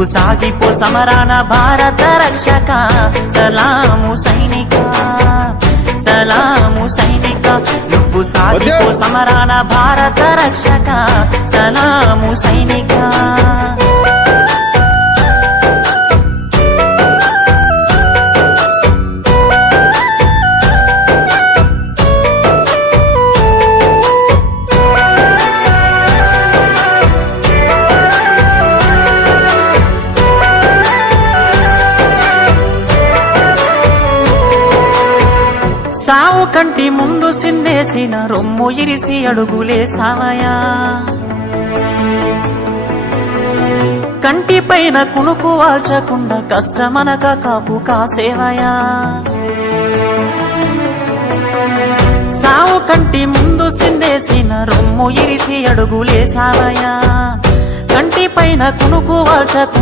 నువ్వు సాగిపో సమరాన భారత రక్షక సలాము సైనిక సలాము సైనిక నువ్వు సాగిపో సమరాన భారత రక్షక సలాము సైనిక సావు కంటి ముందు సిందేసిన రొమ్ము ఇరిసి అడుగులేసావయా కంటి పైన కునుకు వాల్చకుండా కష్టమనక కాపు కాసేవయా సావు కంటి ముందు సిందేసిన రొమ్ము ఇరిసి అడుగులేసావయా కంటి పైన కునుకు వాల్చకుండా